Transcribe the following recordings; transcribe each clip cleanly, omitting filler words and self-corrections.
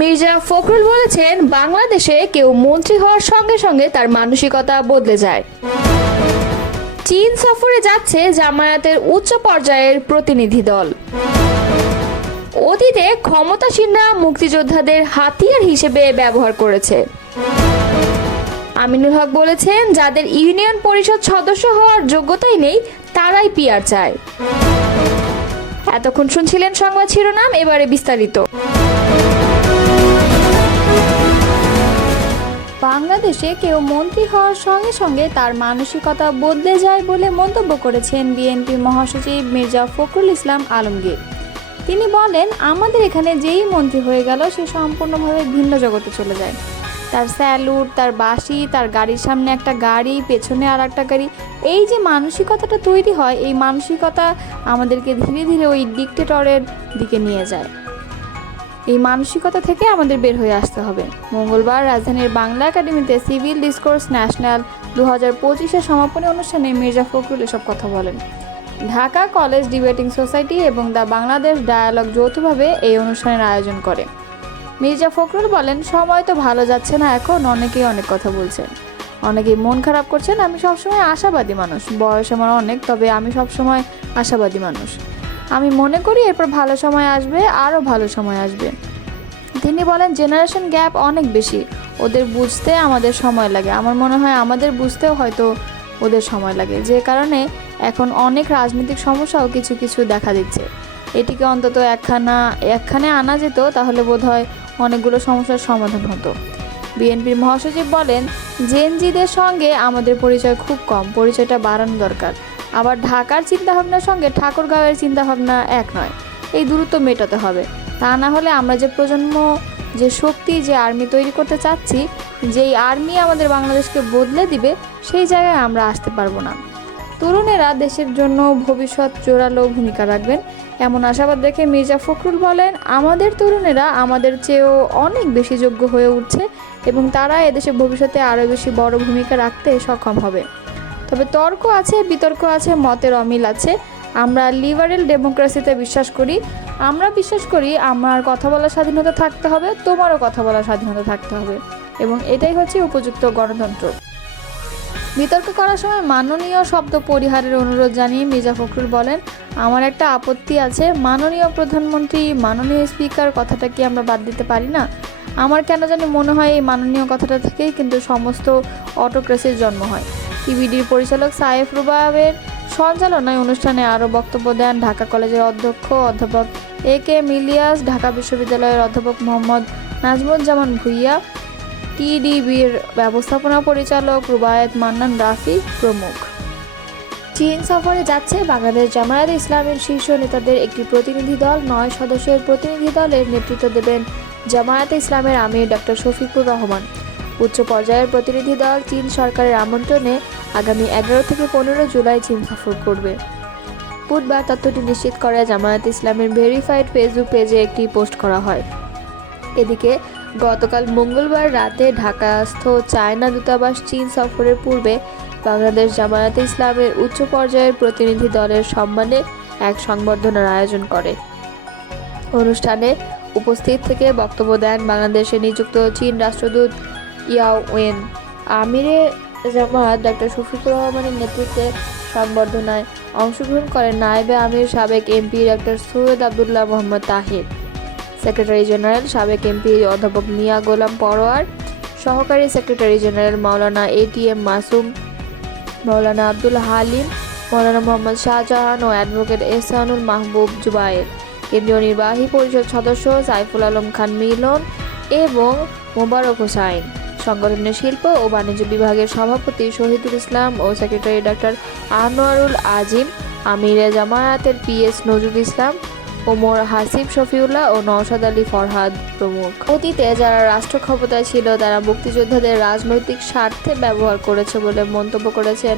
মির্জা ফখরুল বলেছেন, বাংলাদেশে কেউ মন্ত্রী হওয়ার সঙ্গে সঙ্গে তার মানসিকতা বদলে যায়। চীন সফরে যাচ্ছে জামায়াতের উচ্চ পর্যায়ের প্রতিনিধি দল। অতীতে ক্ষমতাসীনরা মুক্তিযোদ্ধাদের হাতিয়ার হিসেবে ব্যবহার করেছে। আমিনুল হক বলেছেন, যাদের ইউনিয়ন পরিষদ সদস্য হওয়ার যোগ্যতাই নেই তারাই পিআর চায়। এতক্ষণ শুনছিলেন সংবাদ শিরোনাম, এবারে বিস্তারিত। বাংলাদেশে কেউ মন্ত্রী হওয়ার সঙ্গে সঙ্গে তার মানসিকতা বদলে যায় বলে মন্তব্য করেছেন বিএনপি মহাসচিব মির্জা ফখরুল ইসলাম আলমগীর। তিনি বলেন, আমাদের এখানে যেই মন্ত্রী হয়ে গেল সে সম্পূর্ণভাবে ভিন্ন জগতে চলে যায়। তার স্যালুট, তার বাঁশি, তার গাড়ির সামনে একটা গাড়ি, পেছনে আর একটা গাড়ি, এই যে মানসিকতাটা তৈরি হয়, এই মানসিকতা আমাদেরকে ধীরে ধীরে ওই ডিক্টেটরের দিকে নিয়ে যায়। এই মানসিকতা থেকে আমাদের বের হয়ে আসতে হবে। মঙ্গলবার রাজধানীর বাংলা একাডেমিতে সিভিল ডিসকোর্স ন্যাশনাল 2025-এর সমাপনী অনুষ্ঠানে মির্জা ফখরুল এসব কথা বলেন। ঢাকা কলেজ ডিবেটিং সোসাইটি এবং দ্য বাংলাদেশ ডায়ালগ যৌথভাবে এই অনুষ্ঠানের আয়োজন করে। মির্জা ফখরুল বলেন, সময় তো ভালো যাচ্ছে না, এখন অনেকেই অনেক কথা বলছেন, অনেকেই মন খারাপ করছেন। আমি সবসময় আশাবাদী মানুষ, বয়স আমার অনেক, তবে আমি সবসময় আশাবাদী মানুষ। আমি মনে করি এরপর ভালো সময় আসবে, আরও ভালো সময় আসবে। তিনি বলেন, জেনারেশন গ্যাপ অনেক বেশি, ওদের বুঝতে আমাদের সময় লাগে। আমার মনে হয় আমাদের বুঝতেও হয়তো ওদের সময় লাগে, যে কারণে এখন অনেক রাজনৈতিক সমস্যাও কিছু কিছু দেখা দিচ্ছে। এটিকে অন্তত একখানে আনা যেত, তাহলে বোধহয় অনেকগুলো সমস্যার সমাধান হতো। বিএনপির মহাসচিব বলেন, জেনজিদের সঙ্গে আমাদের পরিচয় খুব কম, পরিচয়টা বাড়ানো দরকার। আবার ঢাকার চিন্তাভাবনার সঙ্গে ঠাকুরগাঁওয়ের চিন্তাভাবনা এক নয়, এই দূরত্ব মেটাতে হবে। তা না হলে আমরা যে প্রজন্ম, যে শক্তি, যে আর্মি তৈরি করতে চাচ্ছি, যেই আর্মি আমাদের বাংলাদেশকে বদলে দিবে, সেই জায়গায় আমরা আসতে পারবো না। তরুণেরা দেশের জন্য ভবিষ্যৎ জোরালো ভূমিকা রাখবেন, এমন আশাবাদ রেখে মির্জা ফখরুল বলেন, আমাদের তরুণেরা আমাদের চেয়েও অনেক বেশি যোগ্য হয়ে উঠছে এবং তারা এদেশে ভবিষ্যতে আরও বেশি বড় ভূমিকা রাখতে সক্ষম হবে। তবে তর্ক আছে, বিতর্ক আছে, মতের অমিল আছে। আমরা লিবারেল ডেমোক্রেসিতে বিশ্বাস করি। আমরা বিশ্বাস করি আমার কথা বলার স্বাধীনতা থাকতে হবে, তোমারও কথা বলার স্বাধীনতা থাকতে হবে, এবং এটাই হচ্ছে উপযুক্ত গণতন্ত্র। বিতর্ক করার সময় মাননীয় শব্দ পরিহারের অনুরোধ জানিয়ে মির্জা ফখরুল বলেন, আমার একটা আপত্তি আছে, মাননীয় প্রধানমন্ত্রী, মাননীয় স্পিকার কথাটা কি আমরা বাদ দিতে পারি না? আমার কেন জানি মনে হয় এই মাননীয় কথাটা থেকেই কিন্তু সমস্ত অটোক্রেসির জন্ম হয়। টিভিডির পরিচালক সাইফ রুবায়ের সঞ্চালনায় অনুষ্ঠানে আরও বক্তব্য দেন ঢাকা কলেজের অধ্যক্ষ অধ্যাপক AK ইলিয়াস, ঢাকা বিশ্ববিদ্যালয়ের অধ্যাপক মোহাম্মদ নাজমুজ্জামান ভূঁইয়া, টিডিবির ব্যবস্থাপনা পরিচালক রুবায়েত মান্নান রাফি প্রমুখ। চীন সফরে যাচ্ছে বাংলাদেশ জামায়াতে ইসলামের শীর্ষ নেতাদের একটি প্রতিনিধি দল। 9 সদস্যের প্রতিনিধি দলের নেতৃত্ব দেবেন জামায়াতে ইসলামের আমির ডক্টর শফিকুর রহমান। উচ্চ পর্যায়ের প্রতিনিধি দল চীন সরকারের আমন্ত্রণে আগামী 11 থেকে 15 জুলাই চীন সফর করবে। বুধবার তথ্যটি নিশ্চিত করে জামায়াতে ইসলামের ভেরিফাইড ফেসবুক পেজে একটি পোস্ট করা হয়। এদিকে গতকাল মঙ্গলবার রাতে ঢাকাস্থ চায়না দূতাবাস চীন সফরের পূর্বে বাংলাদেশ জামায়াতে ইসলামের উচ্চ পর্যায়ের প্রতিনিধি দলের সম্মানে এক সংবর্ধনার আয়োজন করে। অনুষ্ঠানে উপস্থিত থেকে বক্তব্য দেন বাংলাদেশে নিযুক্ত চীন রাষ্ট্রদূত ইয়াও ওয়েন। আমিরে জামায়াত ডক্টর শফিকুর রহমানের নেতৃত্বে সংবর্ধনায় অংশগ্রহণ করেন নায়েবে আমির সাবেক MP doctor Syed Abdullah Mohammad Tahir, secretary general সাবেক MP অধ্যাপক মিয়া গোলাম পরোয়ার, সহকারী সেক্রেটারি জেনারেল মাওলানা ATM মাসুম, মাওলানা আব্দুল হালিম, মাওলানা মোহাম্মদ শাহজাহান ও অ্যাডভোকেট এহসানুল মাহবুব জুবায়ের, কেন্দ্রীয় নির্বাহী পরিষদ সদস্য সাইফুল আলম খান মিলন এবং মোবারক হোসাইন, সংগঠনের শিল্প ও বাণিজ্য বিভাগের সভাপতি শহীদুল ইসলাম ও সেক্রেটারি ডক্টর আনোয়ারুল আজিম, আমিরে জামায়াতের PS নজরুল ইসলাম, ওমর হাসিব শফিউল্লাহ ও নওশাদ আলী ফরহাদ প্রমুখ। অতীতে যারা রাষ্ট্র ক্ষমতায় ছিল তারা মুক্তিযোদ্ধাদের রাজনৈতিক স্বার্থে ব্যবহার করেছে বলে মন্তব্য করেছেন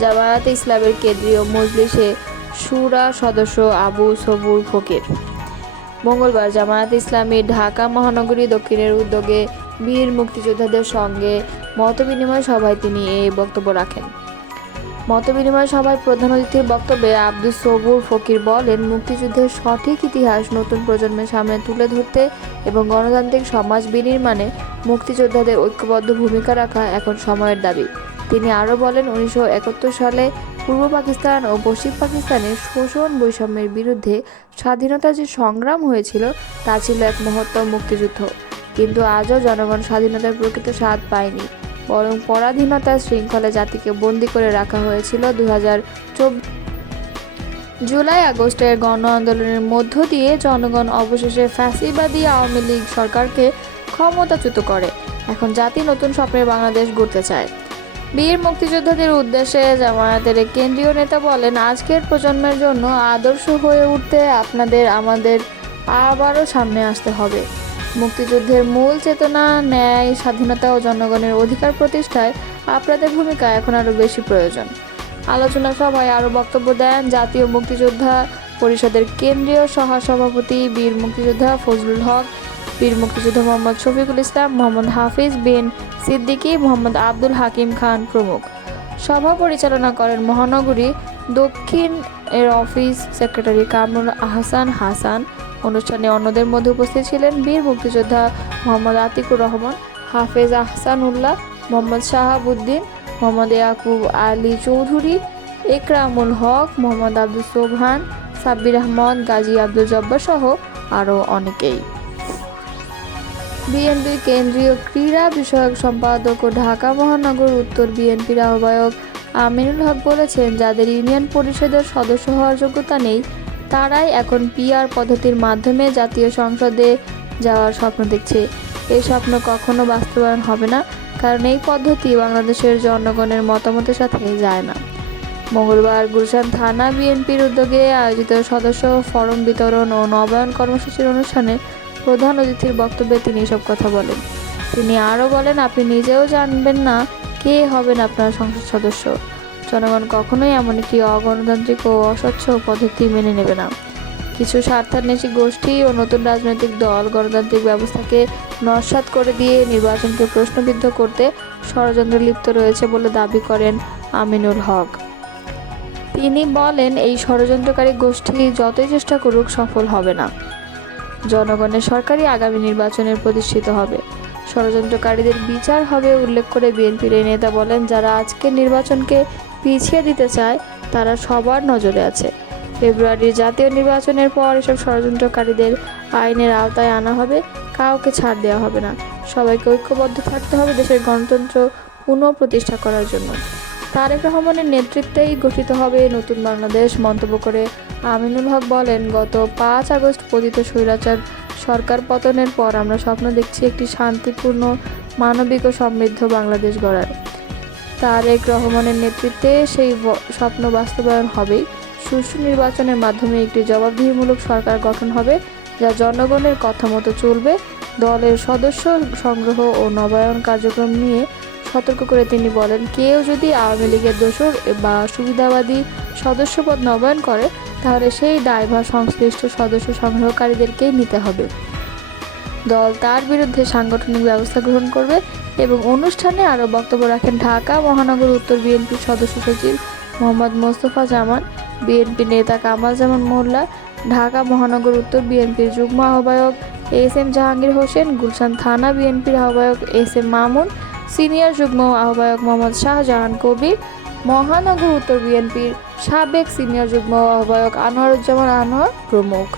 জামায়াতে ইসলামের কেন্দ্রীয় মজলিসে শুরা সদস্য আবু সবুর ফকির। মঙ্গলবার জামায়াতে ইসলামী ঢাকা মহানগরী দক্ষিণের উদ্যোগে বীর মুক্তিযোদ্ধাদের সঙ্গে মতবিনিময় সভায় তিনি এই বক্তব্য রাখেন। মতবিনিময় সভায় প্রধান অতিথির বক্তব্যে আব্দুস সবুর ফকির বলেন, মুক্তিযুদ্ধের সঠিক ইতিহাস নতুন প্রজন্মের সামনে তুলে ধরতে এবং গণতান্ত্রিক সমাজ বিনির্মাণে মুক্তিযোদ্ধাদের ঐক্যবদ্ধ ভূমিকা রাখা এখন সময়ের দাবি। তিনি আরও বলেন, 1971 সালে পূর্ব পাকিস্তান ও পশ্চিম পাকিস্তানের শোষণ বৈষম্যের বিরুদ্ধে স্বাধীনতার যে সংগ্রাম হয়েছিল তা ছিল এক মহত্তম মুক্তিযুদ্ধ। কিন্তু আজও জনগণ স্বাধীনতার প্রকৃত স্বাদ পায়নি, বরং পরাধীনতার শৃঙ্খলে জাতিকে বন্দী করে রাখা হয়েছিল। 2024 জুলাই আগস্টের গণ আন্দোলনের মধ্য দিয়ে জনগণ অবশেষে ফ্যাসিবাদী আওয়ামী লীগ সরকারকে ক্ষমতাচ্যুত করে। এখন জাতি নতুন স্বপ্নের বাংলাদেশ গড়তে চায়। বীর মুক্তিযোদ্ধাদের উদ্দেশ্যে জামায়াতের এক কেন্দ্রীয় নেতা বলেন, আজকের প্রজন্মের জন্য আদর্শ হয়ে উঠতে আমাদের আবারও সামনে আসতে হবে। মুক্তিযুদ্ধের মূল চেতনা, ন্যায়, স্বাধীনতা ও জনগণের অধিকার প্রতিষ্ঠায় আপনাদের ভূমিকা এখন আরও বেশি প্রয়োজন। আলোচনা সভায় আরও বক্তব্য দেন জাতীয় মুক্তিযোদ্ধা পরিষদের কেন্দ্রীয় সহসভাপতি বীর মুক্তিযোদ্ধা ফজলুল হক, বীর মুক্তিযোদ্ধা মোহাম্মদ শফিকুল ইসলাম, মোহাম্মদ হাফিজ বিন সিদ্দিকী, মোহাম্মদ আব্দুল হাকিম খান প্রমুখ। সভা পরিচালনা করেন মহানগরী দক্ষিণ এর অফিস সেক্রেটারি কামরুল আহসান হাসান। অনুষ্ঠানে অন্যদের মধ্যে উপস্থিত ছিলেন বীর মুক্তিযোদ্ধা মোহাম্মদ আতিকুর রহমান, হাফেজ আহসানুল্লাহ, মোহাম্মদ শাহাবুদ্দিন, মোহাম্মদ ইয়াকুব আলী চৌধুরী, একরামুল হক, মোহাম্মদ আব্দুল সোবহান, সাব্বির আহমদ, গাজী আব্দুল জব্বার সহ আরও অনেকেই। বিএনপির কেন্দ্রীয় ক্রীড়া বিষয়ক সম্পাদক ও ঢাকা মহানগর উত্তর বিএনপির আহ্বায়ক আমিনুল হক বলেছেন, যাদের ইউনিয়ন পরিষদের সদস্য হওয়ার যোগ্যতা নেই তারাই এখন পিআর পদ্ধতির মাধ্যমে জাতীয় সংসদে যাওয়ার স্বপ্ন দেখছে। এই স্বপ্ন কখনো বাস্তবায়ন হবে না, কারণ এই পদ্ধতি বাংলাদেশের জনগণের মতামতের সাথে যায় না। মঙ্গলবার গুলশান থানা বিএনপির উদ্যোগে আয়োজিত সদস্য ফরম বিতরণ ও নবায়ন কর্মসূচির অনুষ্ঠানে প্রধান অতিথির বক্তব্যে তিনি এসব কথা বলেন। তিনি আরও বলেন, আপনি নিজেও জানবেন না কে হবেন আপনার সংসদ সদস্য। জনগণ কখনোই এমন একটি অগণতান্ত্রিক ও অস্বচ্ছ পদ্ধতি মেনে নেবে না। কিছু স্বার্থান্বেষী গোষ্ঠী ও নতুন রাজনৈতিক দল গণতান্ত্রিক ব্যবস্থাকে নস্যাৎ করে দিয়ে নির্বাচনকে প্রশ্নবিদ্ধ করতে ষড়যন্ত্রে লিপ্ত রয়েছে বলে দাবি করেন আমিনুল হক। তিনি বলেন, এই ষড়যন্ত্রকারী গোষ্ঠী যতই চেষ্টা করুক সফল হবে না। জনগণের সরকারই আগামী নির্বাচনের প্রতিষ্ঠিত হবে, ষড়যন্ত্রকারীদের বিচার হবে। উল্লেখ করে বিএনপির এই নেতা বলেন, যারা আজকের নির্বাচনকে পিছিয়ে দিতে চায় তারা সবার নজরে আছে। ফেব্রুয়ারির জাতীয় নির্বাচনের পর এসব ষড়যন্ত্রকারীদের আইনের আওতায় আনা হবে, কাউকে ছাড় দেওয়া হবে না। সবাইকে ঐক্যবদ্ধ থাকতে হবে দেশের গণতন্ত্র পুনঃপ্রতিষ্ঠা করার জন্য। তারেক রহমানের নেতৃত্বেই গঠিত হবে নতুন বাংলাদেশ। মন্তব্য করে আমিনুল হক বলেন, গত 5 আগস্ট পতিত স্বৈরাচার সরকার পতনের পর আমরা স্বপ্ন দেখছি একটি শান্তিপূর্ণ, মানবিক ও সমৃদ্ধ বাংলাদেশ গড়ার। তারেক রহমানের নেতৃত্বে সেই স্বপ্ন বাস্তবায়ন হবেই। সুষ্ঠু নির্বাচনের মাধ্যমে একটি জবাবদিহিমূলক সরকার গঠন হবে, যা জনগণের কথা মতো চলবে। দলের সদস্য সংগ্রহ ও নবায়ন কার্যক্রম নিয়ে সতর্ক করে তিনি বলেন, কেউ যদি আওয়ামী লীগের দোসর বা সুবিধাবাদী সদস্যপদ নবায়ন করে তাহলে সেই দায়ভার সংশ্লিষ্ট সদস্য সংগ্রহকারীদেরকেই নিতে হবে। দল তার বিরুদ্ধে সাংগঠনিক ব্যবস্থা গ্রহণ করবে। এবং অনুষ্ঠানে আরও বক্তব্য রাখেন ঢাকা মহানগর উত্তর বিএনপির সদস্য সচিব মোহাম্মদ মোস্তফা জামান, বিএনপি নেতা কামাল জামান মোল্লা, ঢাকা মহানগর উত্তর বিএনপির যুগ্ম আহ্বায়ক এস.এম. জাহাঙ্গীর হোসেন, গুলশান থানা বিএনপির আহ্বায়ক এস.এম. মামুন, সিনিয়র যুগ্ম আহ্বায়ক মোহাম্মদ শাহজাহান কবির, মহানগর উত্তর বিএনপির সাবেক সিনিয়র যুগ্ম আহ্বায়ক আনোয়ারুজ্জামান আনোয়ার প্রমুখ।